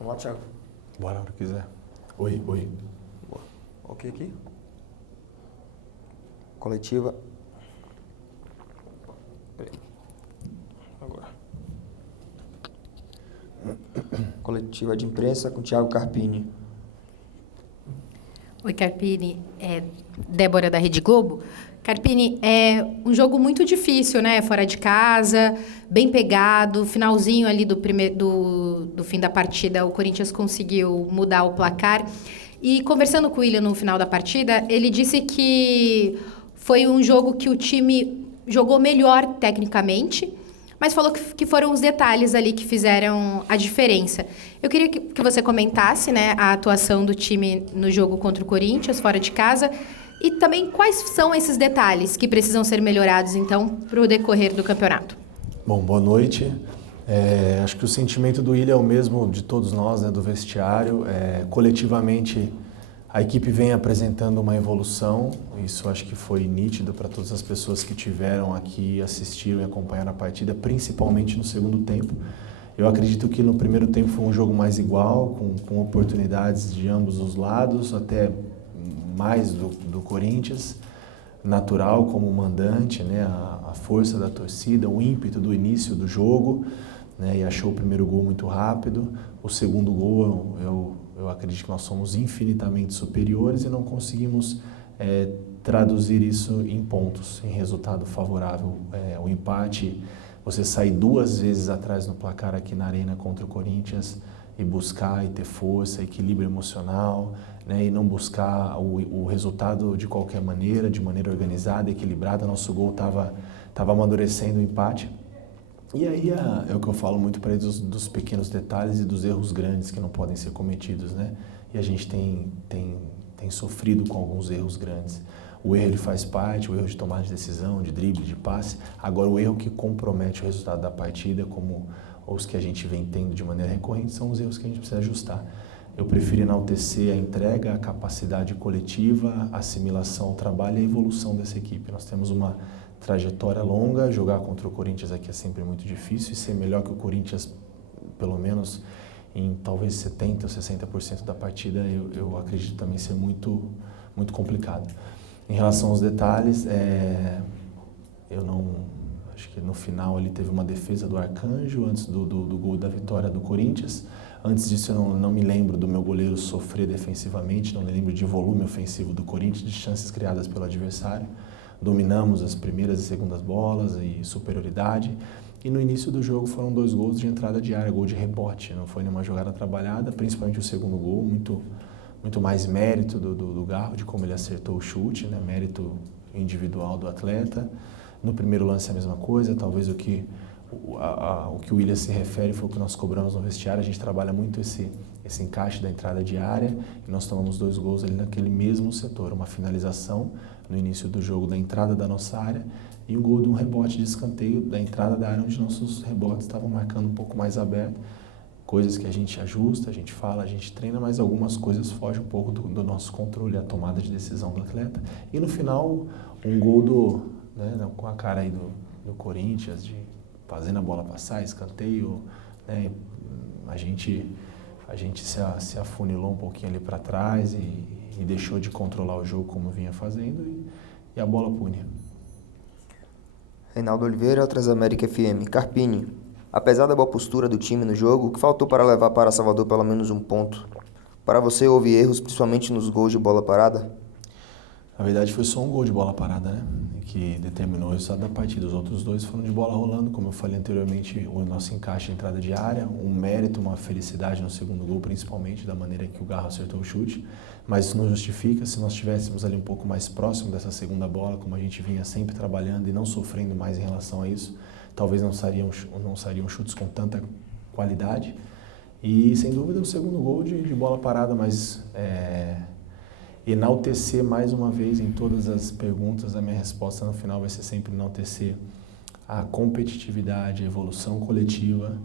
Vamos lá, Thiago. Bora, a hora que quiser. Oi. Boa. Ok aqui. Coletiva. Agora. Coletiva de imprensa com Thiago Carpini. Oi, Carpini. Débora da Rede Globo. Carpini, é um jogo muito difícil, né? Fora de casa, bem pegado. Finalzinho ali do fim da partida, o Corinthians conseguiu mudar o placar. E conversando com o Willian no final da partida, ele disse que foi um jogo que o time jogou melhor tecnicamente, mas falou que foram os detalhes ali que fizeram a diferença. Eu queria que você comentasse, né, a atuação do time no jogo contra o Corinthians, fora de casa, e também quais são esses detalhes que precisam ser melhorados, então, para o decorrer do campeonato. Bom, boa noite. Acho que o sentimento do Willian é o mesmo de todos nós, né, do vestiário. Coletivamente, a equipe vem apresentando uma evolução. Isso acho que foi nítido para todas as pessoas que tiveram aqui, assistiram e acompanharam a partida, principalmente no segundo tempo. Eu acredito que no primeiro tempo foi um jogo mais igual, com oportunidades de ambos os lados, até mais do Corinthians, natural como mandante, né? A força da torcida, o ímpeto do início do jogo, né? E achou o primeiro gol muito rápido. O segundo gol, eu acredito que nós somos infinitamente superiores e não conseguimos traduzir isso em pontos, em resultado favorável. O empate, você sair 2 vezes atrás no placar aqui na Arena contra o Corinthians e buscar e ter força, equilíbrio emocional, né, e não buscar o resultado de qualquer maneira, de maneira organizada, equilibrada. Nosso gol estava amadurecendo o empate. E aí é o que eu falo muito para eles dos pequenos detalhes e dos erros grandes que não podem ser cometidos, né? E a gente tem sofrido com alguns erros grandes. O erro ele faz parte, o erro de tomada de decisão, de drible, de passe. Agora o erro que compromete o resultado da partida, como os que a gente vem tendo de maneira recorrente, são os erros que a gente precisa ajustar. Eu prefiro enaltecer a entrega, a capacidade coletiva, a assimilação ao trabalho e a evolução dessa equipe. Nós temos uma trajetória longa, jogar contra o Corinthians aqui é sempre muito difícil e ser melhor que o Corinthians, pelo menos em talvez 70% ou 60% da partida, eu acredito também ser muito, muito complicado. Em relação aos detalhes, acho que no final ali teve uma defesa do Arcanjo antes do gol da vitória do Corinthians. Antes disso eu não me lembro do meu goleiro sofrer defensivamente, não me lembro de volume ofensivo do Corinthians, de chances criadas pelo adversário. Dominamos as primeiras e segundas bolas e superioridade. E no início do jogo foram 2 gols de entrada de área, gol de rebote. Não foi nenhuma jogada trabalhada, principalmente o segundo gol, muito mais mérito do Garro, de como ele acertou o chute, né? Mérito individual do atleta. No primeiro lance a mesma coisa, talvez o que o Willian se refere foi o que nós cobramos no vestiário. A gente trabalha muito esse encaixe da entrada de área e nós tomamos 2 gols ali naquele mesmo setor, uma finalização no início do jogo da entrada da nossa área e um gol de um rebote de escanteio da entrada da área onde nossos rebotes estavam marcando um pouco mais aberto. Coisas que a gente ajusta, a gente fala, a gente treina, mas algumas coisas fogem um pouco do nosso controle, a tomada de decisão do atleta. E no final, um gol com a cara aí do Corinthians, de fazendo a bola passar, escanteio, né? A gente se afunilou um pouquinho ali para trás e deixou de controlar o jogo como vinha fazendo e a bola pune. Reinaldo Oliveira, Transamérica FM. Carpini, apesar da boa postura do time no jogo, o que faltou para levar para Salvador pelo menos 1 ponto? Para você houve erros, principalmente nos gols de bola parada? Na verdade foi só um gol de bola parada, né? Que determinou o resultado da partida. Os outros 2 foram de bola rolando, como eu falei anteriormente, o nosso encaixe, a entrada de área, um mérito, uma felicidade no segundo gol, principalmente da maneira que o Garro acertou o chute. Mas isso não justifica, se nós estivéssemos ali um pouco mais próximo dessa segunda bola, como a gente vinha sempre trabalhando e não sofrendo mais em relação a isso, talvez não sariam chutes com tanta qualidade. E sem dúvida o segundo gol de bola parada, mas enaltecer mais uma vez em todas as perguntas, a minha resposta no final vai ser sempre enaltecer a competitividade, a evolução coletiva,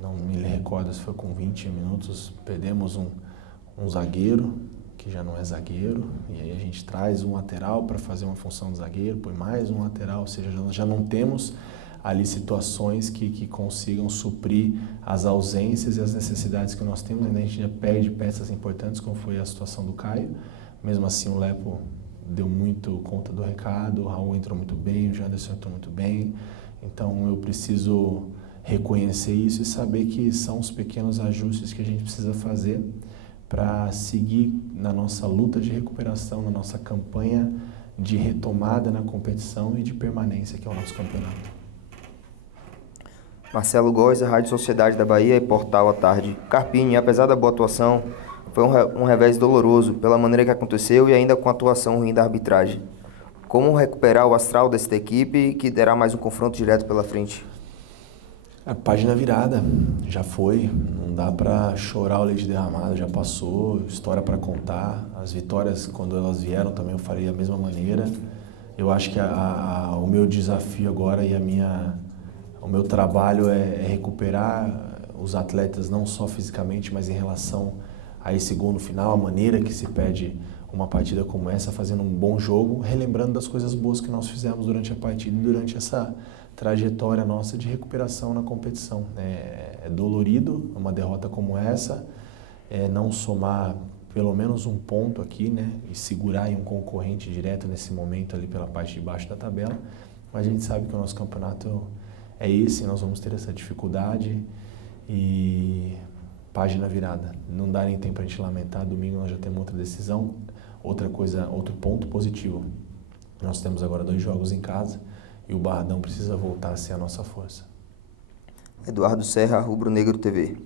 não me recordo se foi com 20 minutos, perdemos um zagueiro, que já não é zagueiro, e aí a gente traz um lateral para fazer uma função de zagueiro, põe mais um lateral, ou seja, nós já não temos ali situações que consigam suprir as ausências e as necessidades que nós temos. Ainda a gente já perde peças importantes, como foi a situação do Caio. Mesmo assim, o Lepo deu muito conta do recado, o Raul entrou muito bem, o Janderson entrou muito bem. Então, eu preciso reconhecer isso e saber que são os pequenos ajustes que a gente precisa fazer para seguir na nossa luta de recuperação, na nossa campanha de retomada na competição e de permanência, que é o nosso campeonato. Marcelo Góes, da Rádio Sociedade da Bahia e Portal à Tarde. Carpini, apesar da boa atuação, foi um revés doloroso pela maneira que aconteceu e ainda com a atuação ruim da arbitragem. Como recuperar o astral desta equipe que terá mais um confronto direto pela frente? A página virada, já foi, não dá para chorar o leite derramado, já passou, história para contar. As vitórias, quando elas vieram, também eu farei da mesma maneira. Eu acho que o meu desafio agora e o meu trabalho é recuperar os atletas, não só fisicamente, mas em relação a esse gol no final, a maneira que se perde uma partida como essa, fazendo um bom jogo, relembrando das coisas boas que nós fizemos durante a partida e durante essa trajetória nossa de recuperação na competição. É dolorido uma derrota como essa, não somar pelo menos um ponto aqui, né, e segurar em um concorrente direto nesse momento ali pela parte de baixo da tabela, mas a gente sabe que o nosso campeonato é esse, nós vamos ter essa dificuldade e página virada. Não dá nem tempo para a gente lamentar, domingo nós já temos outra decisão, outro ponto positivo. Nós temos agora 2 jogos em casa e o Barradão precisa voltar a ser a nossa força. Eduardo Serra, Rubro Negro TV.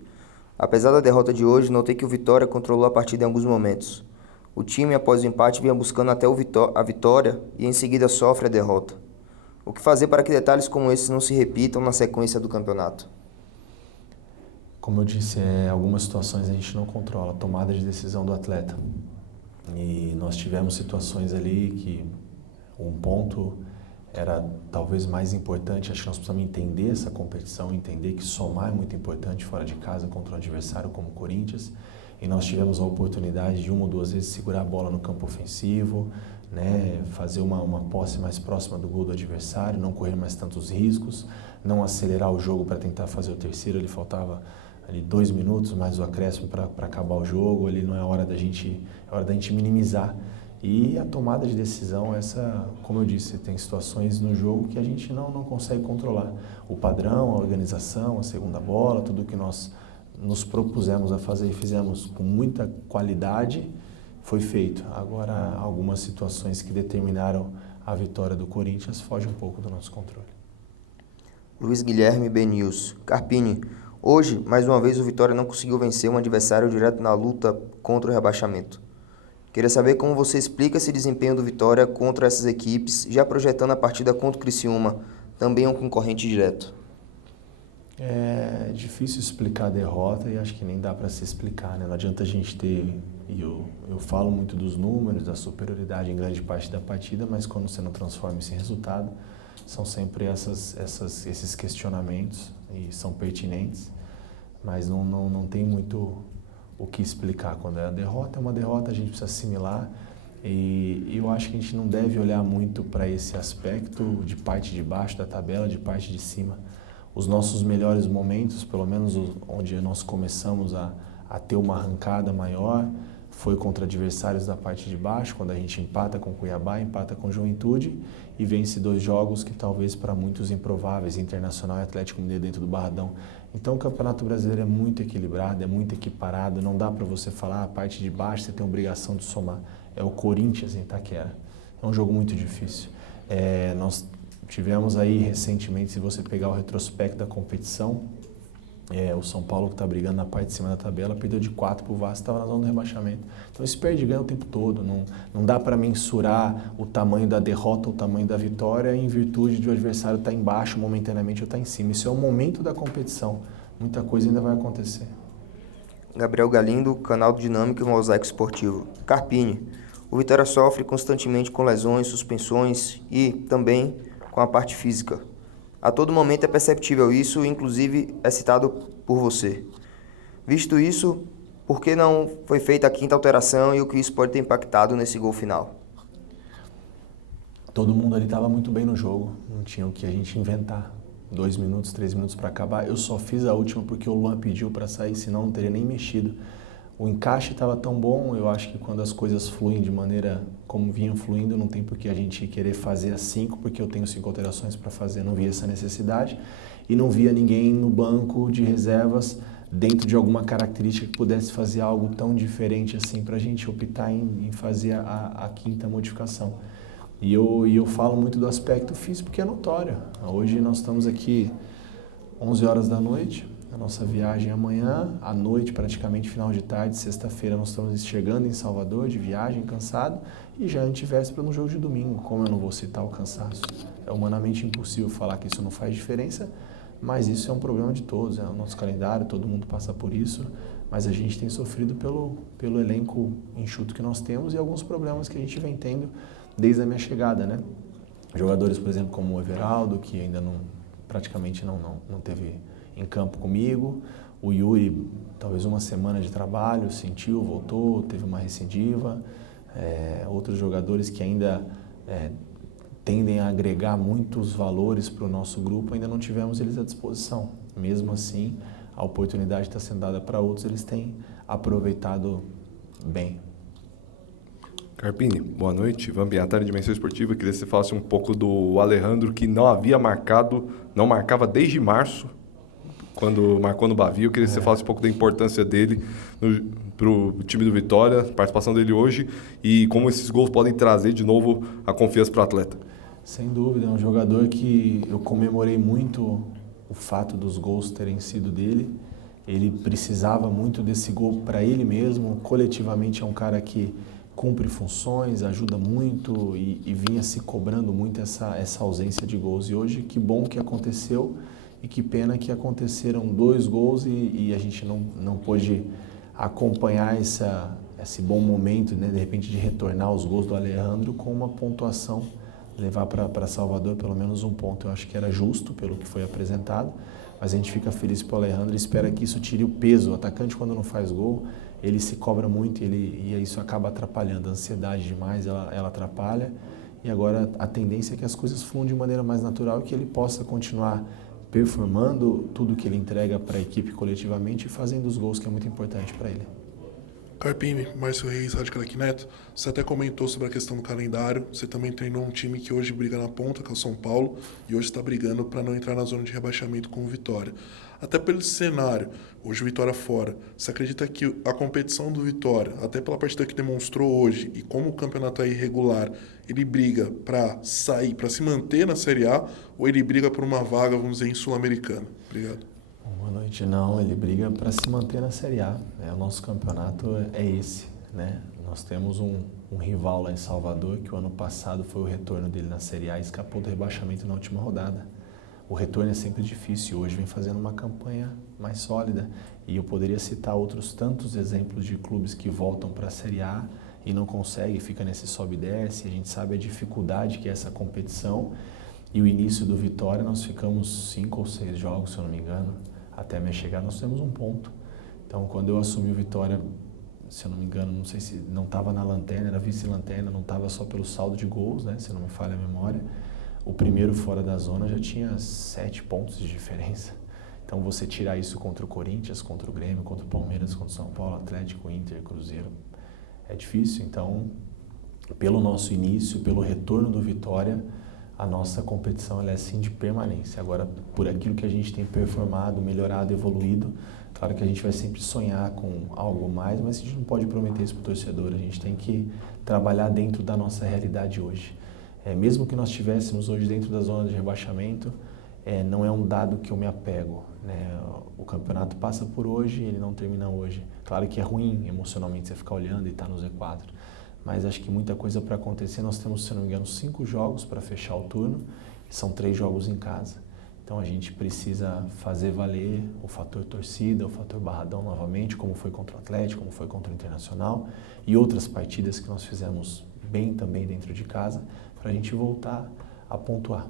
Apesar da derrota de hoje, notei que o Vitória controlou a partida em alguns momentos. O time, após o empate, vinha buscando até a vitória e em seguida sofre a derrota. O que fazer para que detalhes como esses não se repitam na sequência do campeonato? Como eu disse, algumas situações a gente não controla, a tomada de decisão do atleta. E nós tivemos situações ali que um ponto era talvez mais importante. Acho que nós precisamos entender essa competição, entender que somar é muito importante fora de casa contra um adversário como o Corinthians. E nós tivemos a oportunidade de 1 ou 2 vezes segurar a bola no campo ofensivo, né, fazer uma posse mais próxima do gol do adversário, não correr mais tantos riscos, não acelerar o jogo para tentar fazer o terceiro. Ele faltava ali 2 minutos mais o acréscimo para acabar o jogo. Ali não é hora da gente, é hora da gente minimizar. E a tomada de decisão, como eu disse, tem situações no jogo que a gente não consegue controlar. O padrão, a organização, a segunda bola, tudo que nós nos propusemos a fazer e fizemos com muita qualidade, foi feito. Agora, algumas situações que determinaram a vitória do Corinthians fogem um pouco do nosso controle. Luiz Guilherme Benils. Carpini, hoje, mais uma vez, o Vitória não conseguiu vencer um adversário direto na luta contra o rebaixamento. Queria saber como você explica esse desempenho do Vitória contra essas equipes, já projetando a partida contra o Criciúma, também um concorrente direto. É difícil explicar a derrota e acho que nem dá para se explicar, né? Não adianta a gente ter, e eu falo muito dos números, da superioridade em grande parte da partida, mas quando você não transforma isso em resultado, são sempre esses questionamentos e são pertinentes, mas não tem muito o que explicar. Quando é uma derrota, a gente precisa assimilar e eu acho que a gente não deve olhar muito para esse aspecto de parte de baixo da tabela, de parte de cima. Os nossos melhores momentos, pelo menos onde nós começamos a ter uma arrancada maior, foi contra adversários da parte de baixo, quando a gente empata com Cuiabá, empata com Juventude e vence 2 jogos que talvez para muitos improváveis, Internacional e Atlético Mineiro dentro do Barradão. Então o Campeonato Brasileiro é muito equilibrado, é muito equiparado, não dá para você falar a parte de baixo você tem obrigação de somar. É o Corinthians em Itaquera, é um jogo muito difícil. Nós tivemos aí recentemente, se você pegar o retrospecto da competição, o São Paulo, que está brigando na parte de cima da tabela, perdeu de 4 para o Vasco, estava na zona do rebaixamento. Então esse perde e ganha o tempo todo, não dá para mensurar o tamanho da derrota, o tamanho da vitória em virtude de o adversário estar embaixo momentaneamente ou estar em cima. Isso é o momento da competição, muita coisa ainda vai acontecer. Gabriel Galindo, canal do Dinâmico e Mosaico Esportivo. Carpini, o Vitória sofre constantemente com lesões, suspensões e também com a parte física. A todo momento é perceptível isso, inclusive é citado por você. Visto isso, por que não foi feita a 5ª alteração e o que isso pode ter impactado nesse gol final? Todo mundo ali estava muito bem no jogo, não tinha o que a gente inventar. 2 minutos, 3 minutos para acabar. Eu só fiz a última porque o Luan pediu para sair, senão não teria nem mexido. O encaixe estava tão bom, eu acho que quando as coisas fluem de maneira como vinham fluindo, não tem por que a gente querer fazer as 5, porque eu tenho 5 alterações para fazer, não via essa necessidade. E não via ninguém no banco de reservas dentro de alguma característica que pudesse fazer algo tão diferente assim para a gente optar em fazer a 5ª modificação. E eu falo muito do aspecto físico, porque é notório. Hoje nós estamos aqui 11 horas da noite, a nossa viagem é amanhã, à noite, praticamente final de tarde, sexta-feira nós estamos chegando em Salvador de viagem, cansado, e já antevéspera no jogo de domingo. Como eu não vou citar o cansaço? É humanamente impossível falar que isso não faz diferença, mas isso é um problema de todos, é o nosso calendário, todo mundo passa por isso, mas a gente tem sofrido pelo elenco enxuto que nós temos e alguns problemas que a gente vem tendo desde a minha chegada, né? Jogadores, por exemplo, como o Everaldo, que ainda praticamente não teve em campo comigo. O Yuri, talvez uma semana de trabalho, sentiu, voltou, teve uma recidiva. Outros jogadores que ainda tendem a agregar muitos valores para o nosso grupo, ainda não tivemos eles à disposição. Mesmo assim, a oportunidade está sendo dada para outros, eles têm aproveitado bem. Carpini, boa noite. Ivan Biantar, Dimensão Esportiva. Queria que você falasse um pouco do Alejandro, que não marcava desde março, quando marcou no Bavi. Eu queria que você falasse um pouco da importância dele para o time do Vitória, a participação dele hoje e como esses gols podem trazer de novo a confiança para o atleta. Sem dúvida, é um jogador que eu comemorei muito o fato dos gols terem sido dele. Ele precisava muito desse gol para ele mesmo. Coletivamente é um cara que cumpre funções, ajuda muito e vinha se cobrando muito essa ausência de gols. E hoje, que bom que aconteceu e que pena que aconteceram 2 gols e a gente não pôde acompanhar esse bom momento, né, de repente de retornar os gols do Alejandro com uma pontuação, levar para Salvador pelo menos 1 ponto. Eu acho que era justo pelo que foi apresentado, mas a gente fica feliz pelo Alejandro e espera que isso tire o peso. O atacante, quando não faz gol, ele se cobra muito e isso acaba atrapalhando. A ansiedade demais, ela atrapalha. E agora a tendência é que as coisas fluam de maneira mais natural e que ele possa continuar performando tudo que ele entrega para a equipe coletivamente e fazendo os gols, que é muito importante para ele. Carpini, Márcio Reis, Rádio Craque Neto, você até comentou sobre a questão do calendário, você também treinou um time que hoje briga na ponta, que é o São Paulo, e hoje está brigando para não entrar na zona de rebaixamento com o Vitória. Até pelo cenário, hoje o Vitória fora, você acredita que a competição do Vitória, até pela partida que demonstrou hoje, e como o campeonato é irregular, ele briga para sair, para se manter na Série A, ou ele briga por uma vaga, vamos dizer, em Sul-Americana? Obrigado. Boa noite. Não, ele briga para se manter na Série A. O nosso campeonato é esse, né? Nós temos um rival lá em Salvador que o ano passado foi o retorno dele na Série A e escapou do rebaixamento na última rodada. O retorno é sempre difícil, hoje vem fazendo uma campanha mais sólida e eu poderia citar outros tantos exemplos de clubes que voltam para a Série A e não conseguem, fica nesse sobe e desce. A gente sabe a dificuldade que é essa competição e o início do Vitória, nós ficamos 5 ou 6 jogos, se eu não me engano, até a minha chegada nós temos 1 ponto. Então quando eu assumi o Vitória, se eu não me engano, não sei se não estava na lanterna, era vice-lanterna, não estava só pelo saldo de gols, né, se não me falha a memória. O primeiro fora da zona já tinha 7 pontos de diferença. Então você tirar isso contra o Corinthians, contra o Grêmio, contra o Palmeiras, contra o São Paulo, Atlético, Inter, Cruzeiro, é difícil. Então, pelo nosso início, pelo retorno do Vitória, a nossa competição ela é sim de permanência. Agora, por aquilo que a gente tem performado, melhorado, evoluído, claro que a gente vai sempre sonhar com algo mais, mas a gente não pode prometer isso para o torcedor. A gente tem que trabalhar dentro da nossa realidade hoje. Mesmo que nós estivéssemos hoje dentro da zona de rebaixamento, não é um dado que eu me apego, né? O campeonato passa por hoje e ele não termina hoje. Claro que é ruim emocionalmente você ficar olhando e estar no Z4, mas acho que muita coisa para acontecer. Nós temos, se não me engano, 5 jogos para fechar o turno e são 3 jogos em casa. Então a gente precisa fazer valer o fator torcida, o fator Barradão novamente, como foi contra o Atlético, como foi contra o Internacional e outras partidas que nós fizemos bem também dentro de casa, para a gente voltar a pontuar.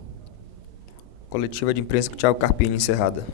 Coletiva de imprensa com o Thiago Carpini encerrada.